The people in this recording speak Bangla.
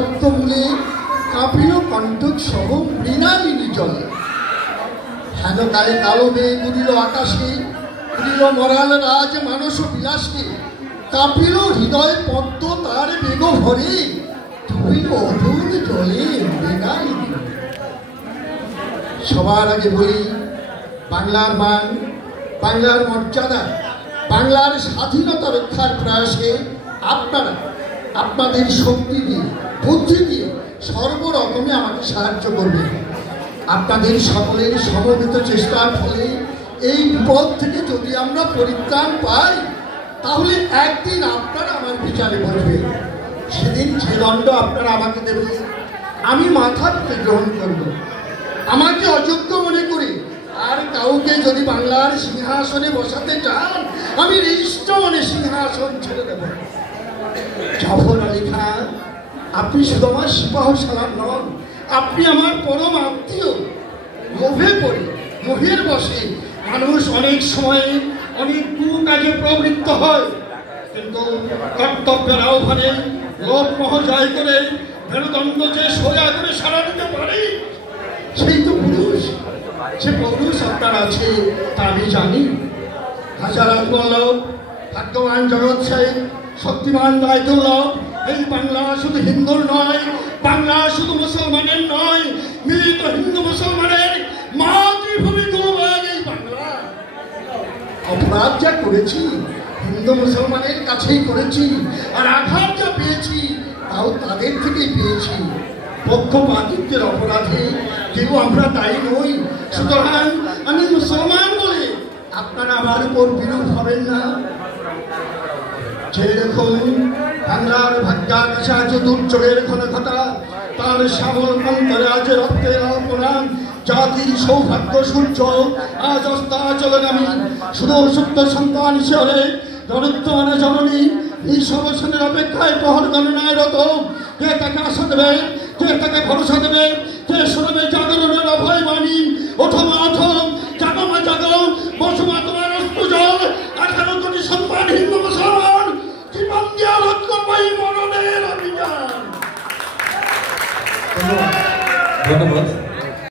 পদ্মমূলে কাঁপিল কণ্ঠক সহ মৃণালিনী জলে। হেন কালে কালো মেঘ উড়িল আকাশে, উড়িল মরাল রাজ মানস বিলাসে। কাঁপিল হৃদয় পদ্ম তার বেগ ভরে, ডুবিল অধুর জলে মৃণালিনী। সবার আগে বলি, বাংলার মান, বাংলার মর্যাদা, বাংলার স্বাধীনতা রক্ষার প্রয়াসে আপনারা আপনাদের শক্তি দিয়ে, বুদ্ধি দিয়ে সর্বরকমে আমাকে সাহায্য করবেন। আপনাদের সকলের সমবেত চেষ্টার ফলে এই বিপদ থেকে যদি আমরা পরিত্রাণ পাই, তাহলে একদিন আপনারা আমার বিচারে বসবেন। সেদিন যে দণ্ড আপনারা আমাকে দেবেন, আমি মাথা পেতে গ্রহণ করব। আমাকে অযোগ্য মনে করি আর কাউকে যদি বাংলার সিংহাসনে বসাতে চান, আমি নিষ্ঠ মনে সিংহাসন ছেড়ে দেব। জাফর আলী খান, আপনি শুধু আমার সিপাহ সালার নন, আপনি আমার পরম আত্মীয়। লোভে পড়ে, মোহের বসে মানুষ অনেক সময় অনেক কুকাজে প্রবৃত্ত হয়, কিন্তু কর্তব্যের আহ্বানে লোভ মোহ জয় করে মেরুদণ্ড যে সোজা করে সারা দিতে পারে, সেই তো পুরুষ। সে পৌরুষ আপনার আছে তা আমি জানি। হাজারাত বল্লভ, ভাগ্যবান জগৎ শেখ, শক্তিমান রায়দুল্লভ, এই বাংলা শুধু হিন্দুর নয়, বাংলা শুধু মুসলমানের নয়, মিলিত হিন্দু মুসলমানের মাতৃভূমি গৌরব এই বাংলা। অপরাধ যা করেছি হিন্দু মুসলমানের কাছেই করেছি, আর আঘাত যা পেয়েছি তাও তাদের থেকেই পেয়েছি। পক্ষপাতিত্বের অপরাধে কেউ আমরা দায়ী নই। সুতরাং আমি মুসলমান বলে আপনারা আমার উপর বিরূপ হবেন না। যে দেখুন বাংলার ভাগ্যাকাশে আজ দুর্যোগের ঘন ঘটা, তার শ্যামল অন্তরে আজ রক্তের অপরাণ। জাতির সৌভাগ্য সূর্য আজ অস্তাচলগামী, শুধু সত্য সন্তান হিসেবে দরিদ্র মানে জননী এই সমস্যার অপেক্ষায় প্রহর গণনায় রত। কে তাকে আশা দেবে, কে তাকে ভরসা দেবে, কে শুনবে জাগরণের অভয় বাণী। ওঠো মা ওঠো, জাগো মা জাগো, বসো মা তোমার অস্ত্রজল। 18 কোটি সন্তান হিন্দু মুসলমান জীবন দিয়া রোধ করবো এই মরণের অভিযান। ধন্যবাদ।